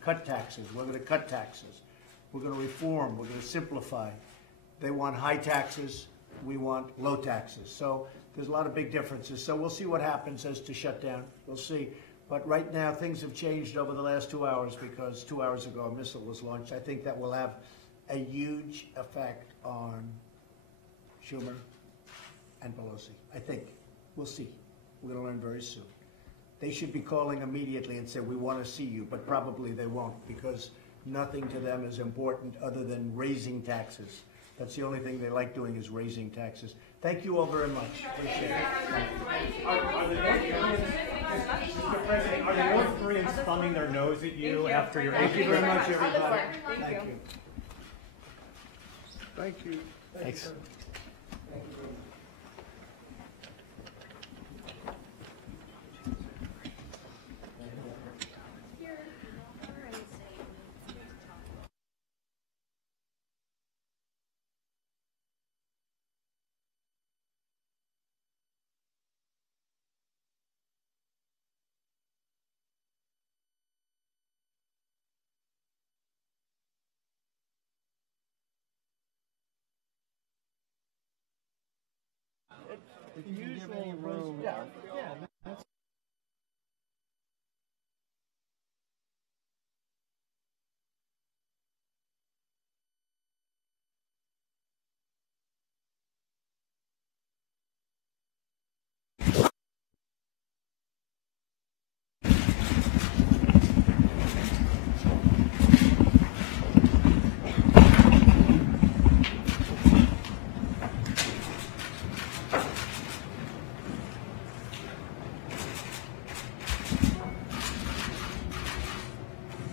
cut taxes. We're going to cut taxes. We're going to reform. We're going to simplify. They want high taxes. We want low taxes. So there's a lot of big differences. So we'll see what happens as to shutdown. We'll see. But right now, things have changed over the last 2 hours because 2 hours ago a missile was launched. I think that will have a huge effect on Schumer and Pelosi. I think. We'll see. We're going to learn very soon. They should be calling immediately and say, we want to see you, but probably they won't because nothing to them is important other than raising taxes. That's the only thing they like doing is raising taxes. Thank you all very much. Appreciate it. Mr. President, are the North Koreans thumbing their nose at you after your... Thank you very much, everybody. Thank you. Thank you. Thanks. The usual room. Yeah.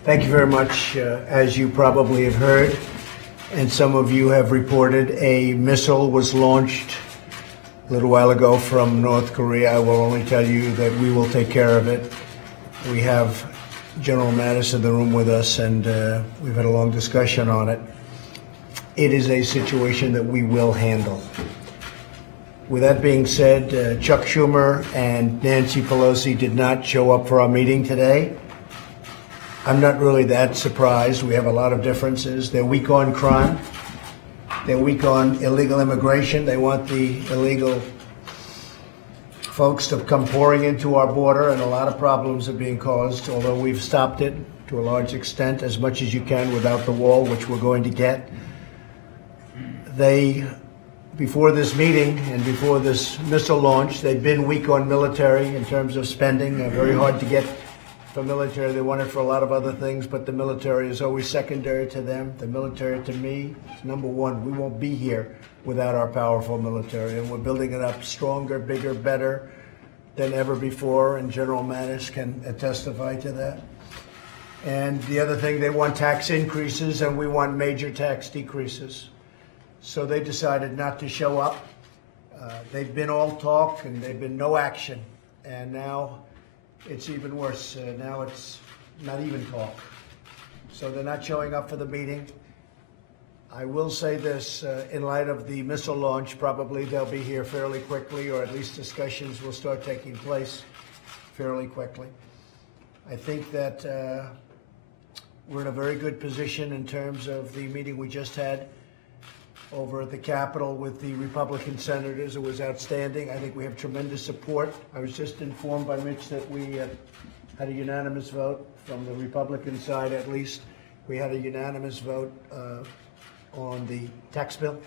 Thank you very much. As you probably have heard, and some of you have reported, a missile was launched a little while ago from North Korea. I will only tell you that we will take care of it. We have General Mattis in the room with us, and we've had a long discussion on it. It is a situation that we will handle. With that being said, Chuck Schumer and Nancy Pelosi did not show up for our meeting today. I'm not really that surprised. We have a lot of differences. They're weak on crime. They're weak on illegal immigration. They want the illegal folks to come pouring into our border, and a lot of problems are being caused, although we've stopped it to a large extent, as much as you can without the wall, which we're going to get. They, before this meeting and before this missile launch, they've been weak on military in terms of spending. Very hard to get for military. They want it for a lot of other things, but the military is always secondary to them. The military, to me, is number one. We won't be here without our powerful military, and we're building it up stronger, bigger, better than ever before, and General Mattis can testify to that. And the other thing, they want tax increases, and we want major tax decreases. So they decided not to show up. They've been all talk, and they've been no action, and now it's even worse. Now it's not even talk. So they're not showing up for the meeting. I will say this, in light of the missile launch, probably they'll be here fairly quickly, or at least discussions will start taking place fairly quickly. I think that we're in a very good position in terms of the meeting we just had over at the Capitol with the Republican senators. It was outstanding. I think we have tremendous support. I was just informed by Mitch that we had a unanimous vote from the Republican side, at least. We had a unanimous vote on the tax bill,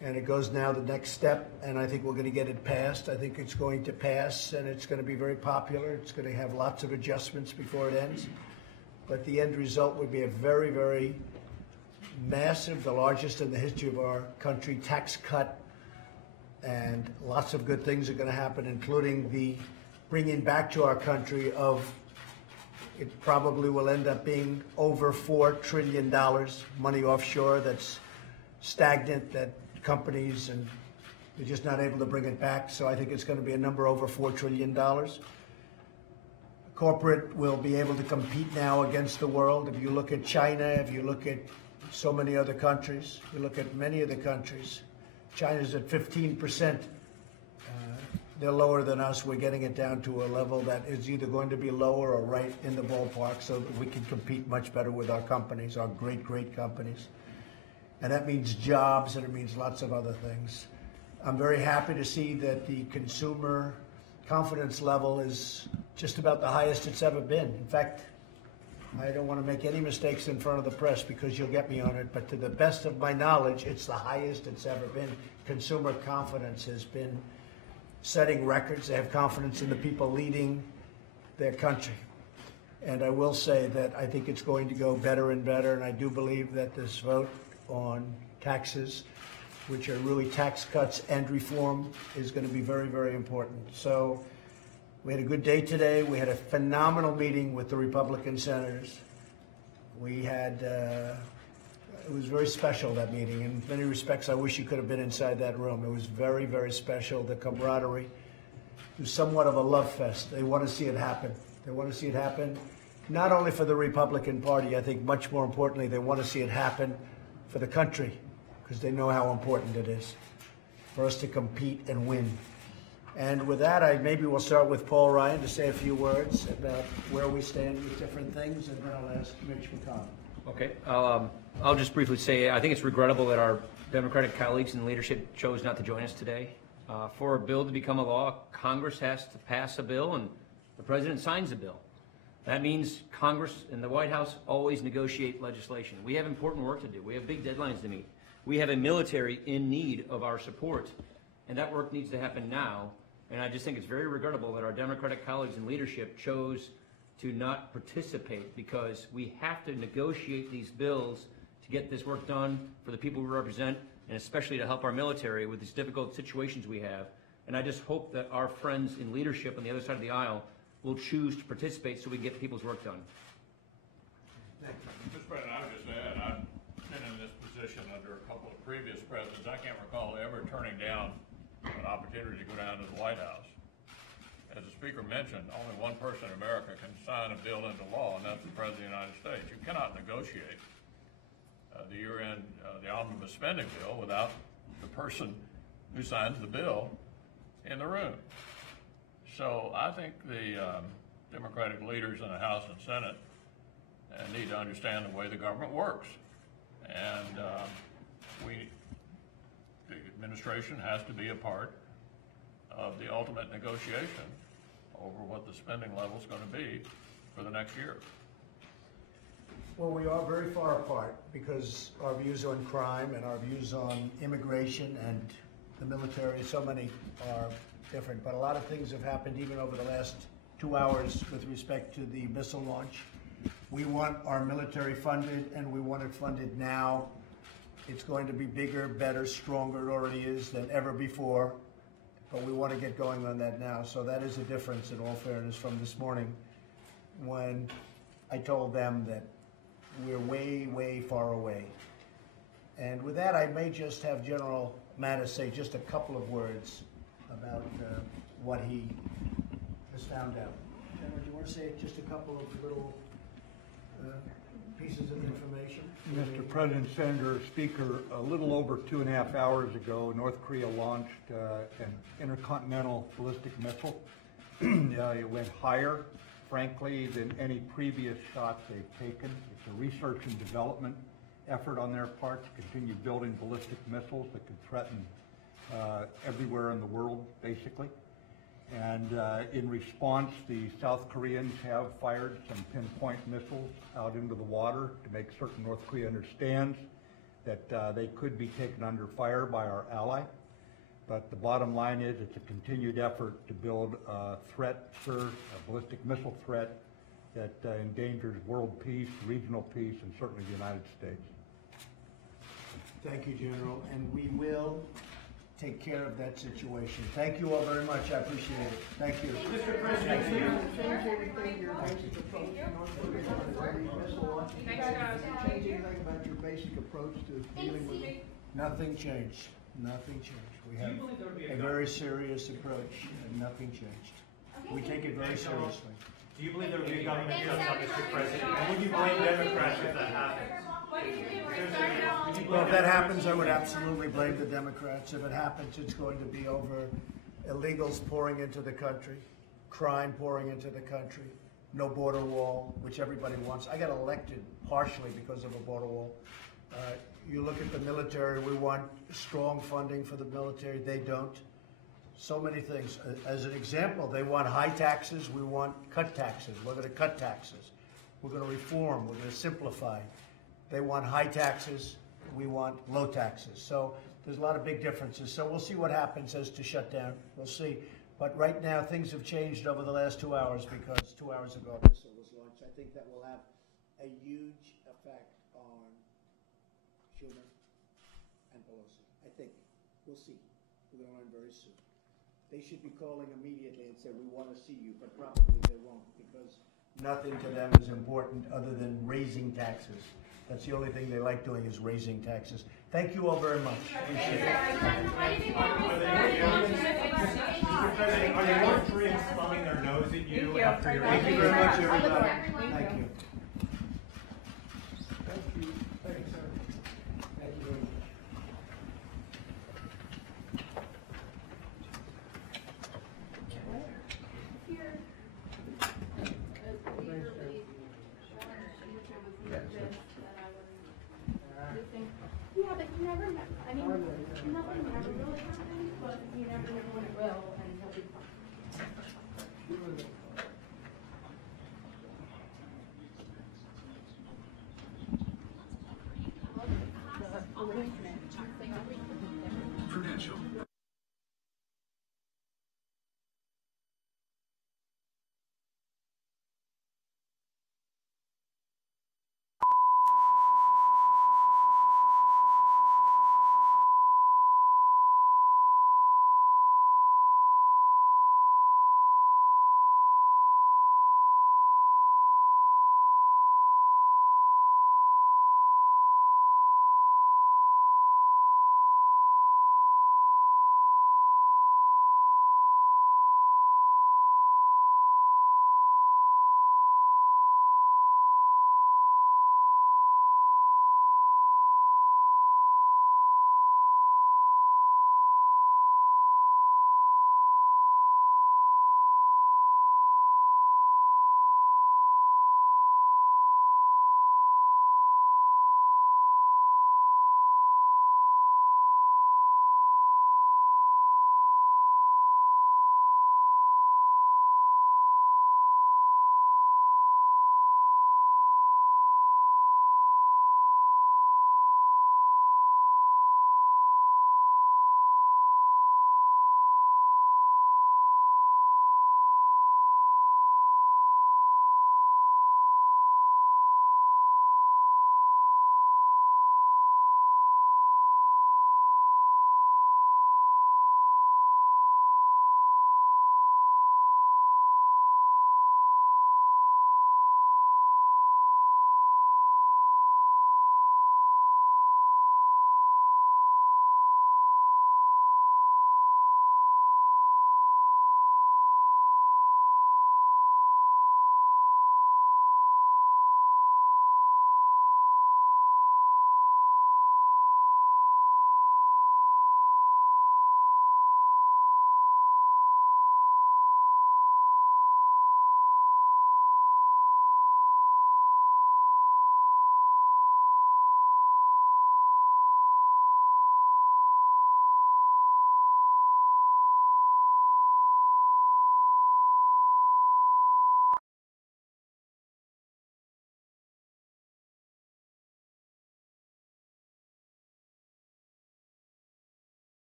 and it goes now the next step, and I think we're going to get it passed. I think it's going to pass, and it's going to be very popular. It's going to have lots of adjustments before it ends, but the end result would be a very, very massive, the largest in the history of our country, tax cut, and lots of good things are going to happen, including the bringing back to our country of, it probably will end up being over $4 trillion, money offshore that's stagnant, that companies, and they're just not able to bring it back. So I think it's going to be a number over $4 trillion. Corporate will be able to compete now against the world. If you look at China, if you look at so many other countries, you look at many of the countries, China's at 15% they're lower than us. We're getting it down to a level that is either going to be lower or right in the ballpark so that we can compete much better with our companies, our great, great companies. And that means jobs, and it means lots of other things. I'm very happy to see that the consumer confidence level is just about the highest it's ever been. In fact, I don't want to make any mistakes in front of the press because you'll get me on it, but to the best of my knowledge, it's the highest it's ever been. Consumer confidence has been setting records. They have confidence in the people leading their country. And I will say that I think it's going to go better and better, and I do believe that this vote on taxes, which are really tax cuts and reform, is going to be very, very important. So we had a good day today. We had a phenomenal meeting with the Republican senators. We had, it was very special, that meeting. In many respects, I wish you could have been inside that room. It was very, very special. The camaraderie. It was somewhat of a love fest. They want to see it happen. They want to see it happen, not only for the Republican Party. I think much more importantly, they want to see it happen for the country, because they know how important it is for us to compete and win. And with that, maybe we'll start with Paul Ryan to say a few words about where we stand with different things, and then I'll ask Mitch McConnell. Okay, I'll just briefly say I think it's regrettable that our Democratic colleagues in leadership chose not to join us today. For a bill to become a law, Congress has to pass a bill and the President signs a bill. That means Congress and the White House always negotiate legislation. We have important work to do. We have big deadlines to meet. We have a military in need of our support, and that work needs to happen now. And I just think it's very regrettable that our Democratic colleagues in leadership chose to not participate, because we have to negotiate these bills to get this work done for the people we represent, and especially to help our military with these difficult situations we have. And I just hope that our friends in leadership on the other side of the aisle will choose to participate so we can get people's work done. Mr. President, I would just add, I've been in this position under a couple of previous presidents. I can't recall ever turning down an opportunity to go down to the White House. As the Speaker mentioned, only one person in America can sign a bill into law, and that's the President of the United States. You cannot negotiate the year-end, the omnibus spending bill without the person who signs the bill in the room. So I think the Democratic leaders in the House and Senate need to understand the way the government works. And the administration has to be a part of the ultimate negotiation over what the spending level is going to be for the next year. Well, we are very far apart because our views on crime and our views on immigration and the military, so many are different. But a lot of things have happened even over the last 2 hours with respect to the missile launch. We want our military funded, and we want it funded now. It's going to be bigger, better, stronger, it already is, than ever before. But we want to get going on that now. So that is a difference, in all fairness, from this morning when I told them that we're way, way far away. And with that, I may just have General Mattis say just a couple of words about what he has found out. General, do you want to say just a couple of little pieces of information? Mr. President, Senator, Speaker, a little over 2.5 hours ago, North Korea launched an intercontinental ballistic missile. It went higher, frankly, than any previous shot they've taken. It's a research and development effort on their part to continue building ballistic missiles that could threaten everywhere in the world, basically. And in response, the South Koreans have fired some pinpoint missiles out into the water to make certain North Korea understands that they could be taken under fire by our ally. But the bottom line is it's a continued effort to build a threat, sir, a ballistic missile threat that endangers world peace, regional peace, and certainly the United States. Thank you, General, and we will take care of that situation. Thank you all very much. I appreciate it. Thank you. Mr. President, Thank you. Change anything your basic approach to North Korea missile launch? Change anything about your basic approach to dealing with it? Nothing changed. Nothing changed. We have a very serious approach, and nothing changed. We take it very seriously. do you believe there would be a government shutdown, Mr. President? And would you blame Democrats if that happens? Well, if that happens, I would absolutely blame the Democrats. If it happens, it's going to be over illegals pouring into the country, crime pouring into the country, no border wall, which everybody wants. I got elected partially because of a border wall. You look at the military, we want strong funding for the military, they don't. So many things. As an example, they want high taxes, we want cut taxes. We're going to cut taxes. We're going to reform, we're going to simplify. They want high taxes, we want low taxes. So there's a lot of big differences. So we'll see what happens as to shut down. We'll see. But right now, things have changed over the last 2 hours because 2 hours ago a missile was launched. I think that will have a huge effect on Schumer and Pelosi. I think. We'll see. We're going to learn very soon. They should be calling immediately and say, we want to see you, but probably they won't because nothing to them is important other than raising taxes. That's the only thing they like doing is raising taxes. Thank you all very much. Appreciate it. Mr. President, are the North Koreans thumbing their nose at you after your Thank you very much, everybody. Thank you. Thank you. Thank you, sir. Thank you very much. Yeah, but you never know. I mean, nothing ever really happens, but you never know when it will, and he'll be fine. Prudential.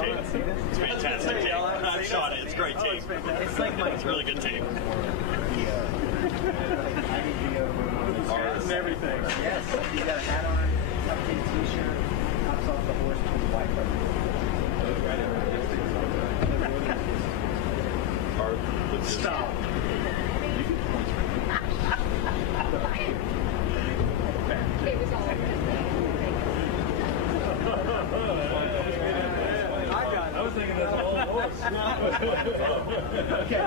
tape. It's fantastic tape. I've shot it. It's great tape. It's like my It's really good tape. and everything. Yes, you got a hat on, tucked in t-shirt, tops off the horse with the white cover. Stop. I was thinking that's a whole horse. Okay.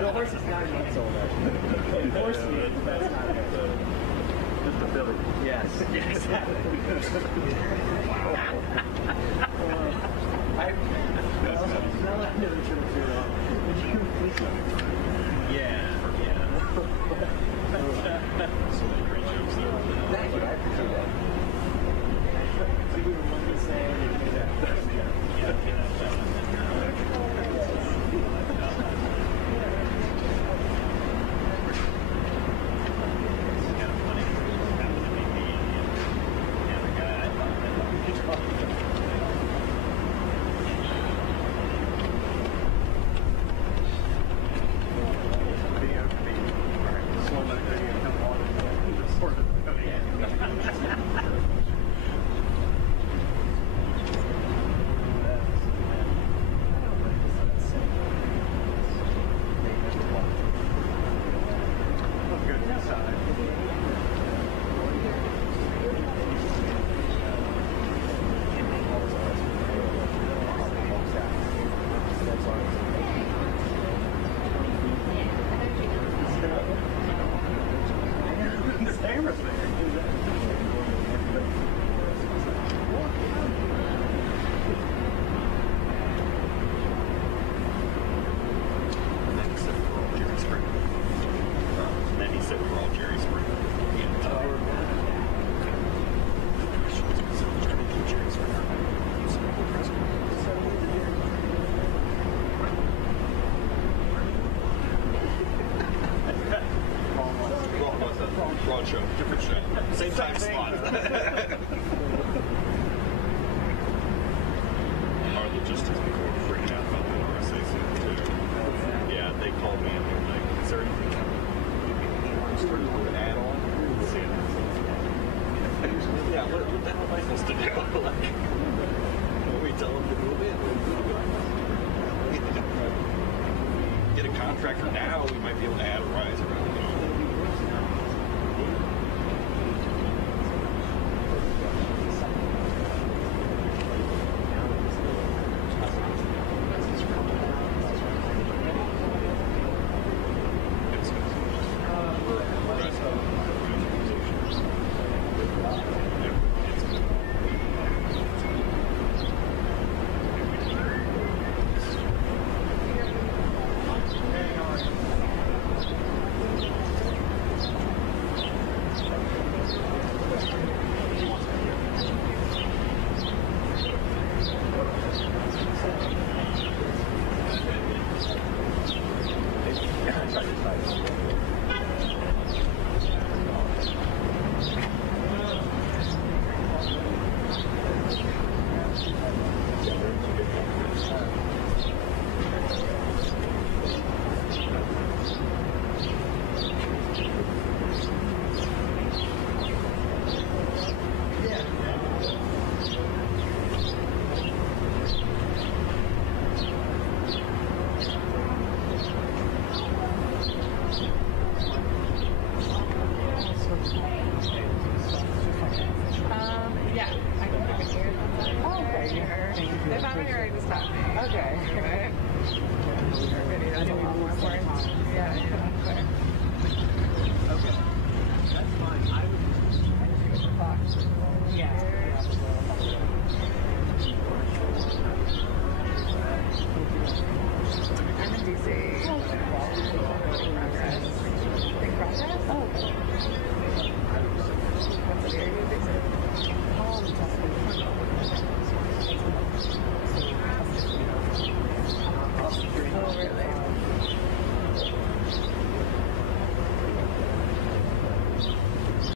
The horse is 9 months old, actually. The horse meat, that's not it. Just a filly. Yes. Exactly. Wow. Yeah. So many great jokes there. Thank you. I appreciate that. So you were one to say, Wrong show, different show. Same time slot.